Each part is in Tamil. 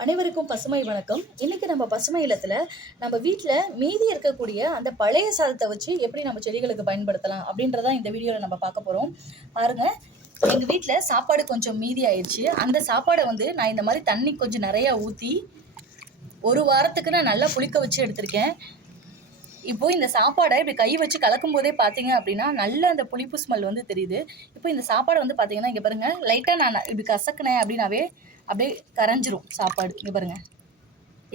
அனைவருக்கும் பசுமை வணக்கம். இன்னைக்கு நம்ம பசுமை இல்லத்தில் நம்ம வீட்டில் மீதி இருக்கக்கூடிய அந்த பழைய சாதத்தை வச்சு எப்படி நம்ம செடிகளுக்கு பயன்படுத்தலாம் அப்படின்றதான் இந்த வீடியோவில் நம்ம பார்க்க போகிறோம் பாருங்க எங்கள் வீட்டில் சாப்பாடு கொஞ்சம் மீதி ஆயிடுச்சு. அந்த சாப்பாடை வந்து நான் இந்த மாதிரி தண்ணி கொஞ்சம் நிறையா ஊற்றி ஒரு வாரத்துக்கு நான் நல்லா புளிக்க வச்சு எடுத்திருக்கேன். இப்போ இந்த சாப்பாடை இப்படி கை வச்சு கலக்கும் போதே பார்த்தீங்க அப்படின்னா நல்ல அந்த புளிப்பு ஸ்மெல் வந்து தெரியுது. இப்போ இந்த சாப்பாடை வந்து பார்த்தீங்கன்னா இங்கே பாருங்க லைட்டாக நான் இப்படி கசக்குனேன் அப்படின்னாவே அப்படியே கரைஞ்சிரும் சாப்பாடு. இங்கே பாருங்க.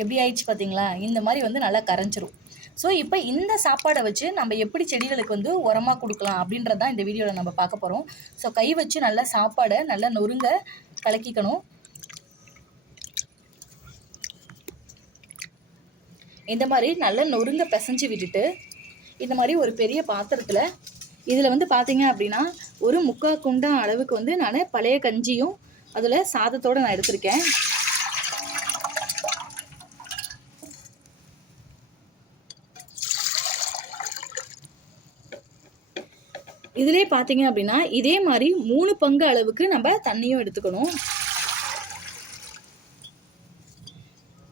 எப்படி ஆயிடுச்சு பார்த்தீங்களா? இந்த மாதிரி வந்து நல்லா கரைஞ்சிரும். ஸோ இப்போ இந்த சாப்பாடை வச்சு நம்ம எப்படி செடிகளுக்கு வந்து உரமாக கொடுக்கலாம் அப்படின்றது தான் இந்த வீடியோவில் நம்ம பார்க்க போகிறோம் ஸோ கை வச்சு நல்லா சாப்பாடை நல்லா நொறுங்க கலக்கிக்கணும். இந்த மாதிரி நல்லா நொறுங்க பிசைஞ்சு விட்டுட்டு இந்த மாதிரி ஒரு பெரிய பாத்திரத்தில் இதில் வந்து பார்த்தீங்க அப்படின்னா ஒரு முக்கால் குண்டா அளவுக்கு வந்து நான் பழைய கஞ்சியும் அதில் சாதத்தோடு நான் எடுத்திருக்கேன். இதிலே பார்த்தீங்க அப்படின்னா இதே மாதிரி மூணு பங்கு அளவுக்கு நம்ம தண்ணியும் எடுத்துக்கணும்.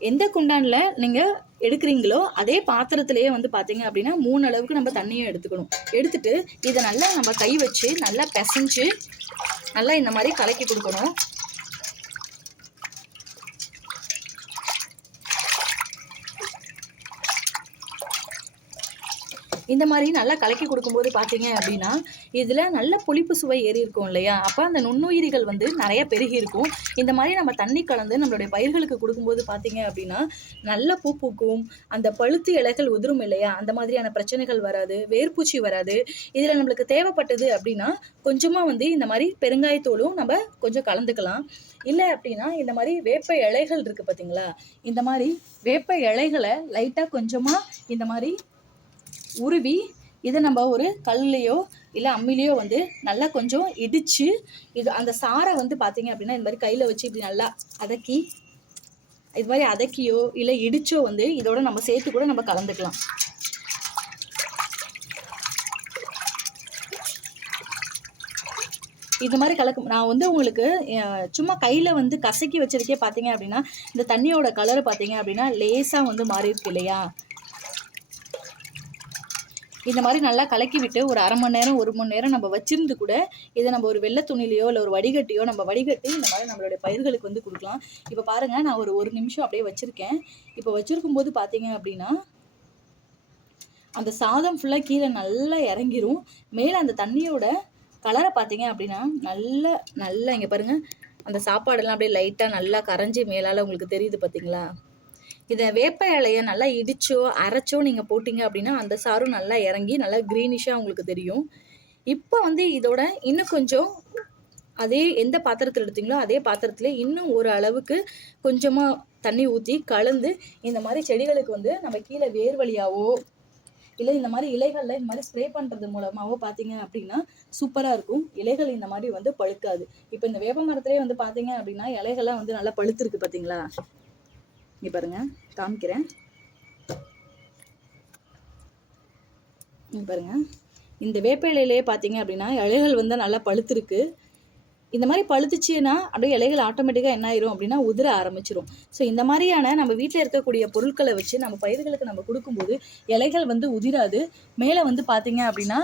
எந்த குண்டானில் நீங்கள் எடுக்கிறீங்களோ அதே பாத்திரத்திலேயே வந்து பார்த்தீங்க அப்படின்னா மூணு அளவுக்கு நம்ம தண்ணியும் எடுத்துக்கணும். எடுத்துட்டு இதை நல்லா நம்ம கை வச்சு நல்லா பிசைஞ்சு நல்லா இந்த மாதிரி கலக்கி கொடுக்கணும். இந்த மாதிரி நல்லா கலக்கி கொடுக்கும்போது பார்த்தீங்க அப்படின்னா இதில் நல்ல புளிப்பு சுவை ஏறி இருக்கும் இல்லையா? அப்போ அந்த நுண்ணுயிரிகள் வந்து நிறைய பெருகி இருக்கும். இந்த மாதிரி நம்ம தண்ணி கலந்து நம்மளுடைய பயிர்களுக்கு கொடுக்கும்போது பார்த்தீங்க அப்படின்னா நல்ல பூ பூக்கும் அந்த பழுத்து இலைகள் உதிரும் இல்லையா? அந்த மாதிரியான பிரச்சனைகள் வராது வேர்பூச்சி வராது. இதில் நம்மளுக்கு தேவைப்பட்டது அப்படின்னா கொஞ்சமாக வந்து இந்த மாதிரி பெருங்காயத்தோடும் நம்ம கொஞ்சம் கலந்துக்கலாம். இல்லை அப்படின்னா இந்த மாதிரி வேப்ப இலைகள் இருக்குது பார்த்தீங்களா? இந்த மாதிரி வேப்ப இலைகளை லைட்டாக கொஞ்சமாக இந்த மாதிரி உருவி இதை நம்ம ஒரு கல்லையோ இல்லை அம்மிலையோ வந்து நல்லா கொஞ்சம் இடித்து இது அந்த சாரை வந்து பார்த்தீங்க அப்படின்னா இந்த மாதிரி கையில் வச்சு இப்படி நல்லா அதக்கி இது மாதிரி அதக்கியோ இல்லை இடிச்சோ வந்து இதோட நம்ம சேர்த்து கூட நம்ம கலந்துக்கலாம். இது மாதிரி கலக்கு நான் வந்து உங்களுக்கு சும்மா கையில் வந்து கசக்கி வச்சிருக்கே பார்த்தீங்க அப்படின்னா இந்த தண்ணியோட கலர் பார்த்தீங்க அப்படின்னா லேசாக வந்து மாறி இருக்கு இல்லையா? இந்த மாதிரி நல்லா கலக்கி விட்டு ஒரு அரை மணி நேரம் ஒரு மணி நேரம் நம்ம வச்சிருந்து கூட இதை நம்ம ஒரு வெள்ளை துணிலையோ இல்லை ஒரு வடிகட்டியோ நம்ம வடிகட்டி இந்த மாதிரி நம்மளுடைய பயிர்களுக்கு வந்து கொடுக்கலாம். இப்போ பாருங்கள் நான் ஒரு ஒரு நிமிஷம் அப்படியே வச்சுருக்கேன். இப்போ வச்சுருக்கும் போது பார்த்தீங்க அப்படின்னா அந்த சாதம் ஃபுல்லாக கீழே நல்லா இறங்கிரும். மேலே அந்த தண்ணியோட கலரை பார்த்தீங்க அப்படின்னா நல்லா நல்லா இங்கே பாருங்கள் அந்த சாப்பாடெல்லாம் அப்படியே லைட்டாக நல்லா கரைஞ்சி மேலால் உங்களுக்கு தெரியுது பார்த்தீங்களா இதை வேப்ப இலையை நல்லா இடிச்சோ அரைச்சோ நீங்கள் போட்டிங்க அப்படின்னா அந்த சாரும் நல்லா இறங்கி நல்லா க்ரீனிஷாக உங்களுக்கு தெரியும். இப்போ வந்து இதோட இன்னும் கொஞ்சம் அதே எந்த பாத்திரத்தில் எடுத்தீங்களோ அதே பாத்திரத்தில் இன்னும் ஒரு அளவுக்கு கொஞ்சமாக தண்ணி ஊற்றி கலந்து இந்த மாதிரி செடிகளுக்கு வந்து நம்ம கீழே வேர் வழியாவோ இல்லை இந்த மாதிரி இலைகளில் இந்த மாதிரி ஸ்ப்ரே பண்ணுறது மூலமாகவோ பார்த்தீங்க அப்படின்னா சூப்பராக இருக்கும். இலைகள் இந்த மாதிரி வந்து பழுக்காது. இப்போ இந்த வேப்ப மரத்துலேயே வந்து பார்த்தீங்க அப்படின்னா இலைகள்லாம் வந்து நல்லா பழுத்துருக்கு பார்த்தீங்களா இங்கே பாருங்க காமிக்கிறேன். இங்கே பாருங்க. இந்த வேப்ப இலையிலேயே பார்த்தீங்க அப்படின்னா இலைகள் வந்து நல்லா பழுத்திருக்கு. இந்த மாதிரி பழுத்துச்சுன்னா அப்படியே இலைகள் ஆட்டோமேட்டிக்காக என்ன ஆயிரும் அப்படின்னா உதிர ஆரம்பிச்சிரும். ஸோ இந்த மாதிரியான நம்ம வீட்டில் இருக்கக்கூடிய பொருட்களை வச்சு நம்ம பயிர்களுக்கு நம்ம கொடுக்கும்போது இலைகள் வந்து உதிராது. மேலே வந்து பார்த்தீங்க அப்படின்னா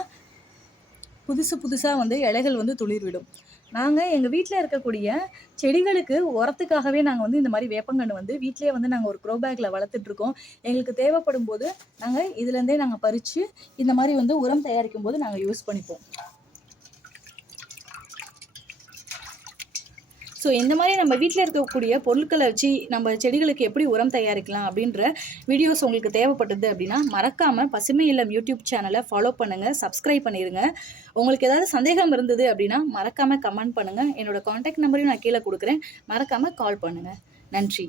புதுசு புதுசாக வந்து இலைகள் வந்து துளிர்விடும். நாங்கள் எங்கள் வீட்டில் இருக்கக்கூடிய செடிகளுக்கு உரத்துக்காகவே நாங்கள் வந்து இந்த மாதிரி வேப்பங்கன்று வந்து வீட்டிலேயே வந்து நாங்கள் ஒரு க்ரோ பேக்கில் வளர்த்துட்ருக்கோம் எங்களுக்கு தேவைப்படும் போது நாங்கள் இதுலேருந்தே நாங்கள் பறித்து இந்த மாதிரி வந்து உரம் தயாரிக்கும் போது நாங்கள் யூஸ் பண்ணிப்போம். ஸோ இந்த மாதிரி நம்ம வீட்டில் இருக்கக்கூடிய பொருட்களை வச்சு நம்ம செடிகளுக்கு எப்படி உரம் தயாரிக்கலாம் அப்படின்ற வீடியோஸ் உங்களுக்கு தேவைப்பட்டது அப்படின்னா மறக்காமல் பசுமை இல்லம் யூடியூப் சேனலை ஃபாலோ பண்ணுங்கள் சப்ஸ்கிரைப் பண்ணிடுங்க உங்களுக்கு ஏதாவது சந்தேகம் இருந்தது அப்படின்னா மறக்காமல் கமெண்ட் பண்ணுங்கள் என்னோட காண்டாக்ட் நம்பரையும் நான் கீழே கொடுக்குறேன். மறக்காமல் கால் பண்ணுங்கள் நன்றி.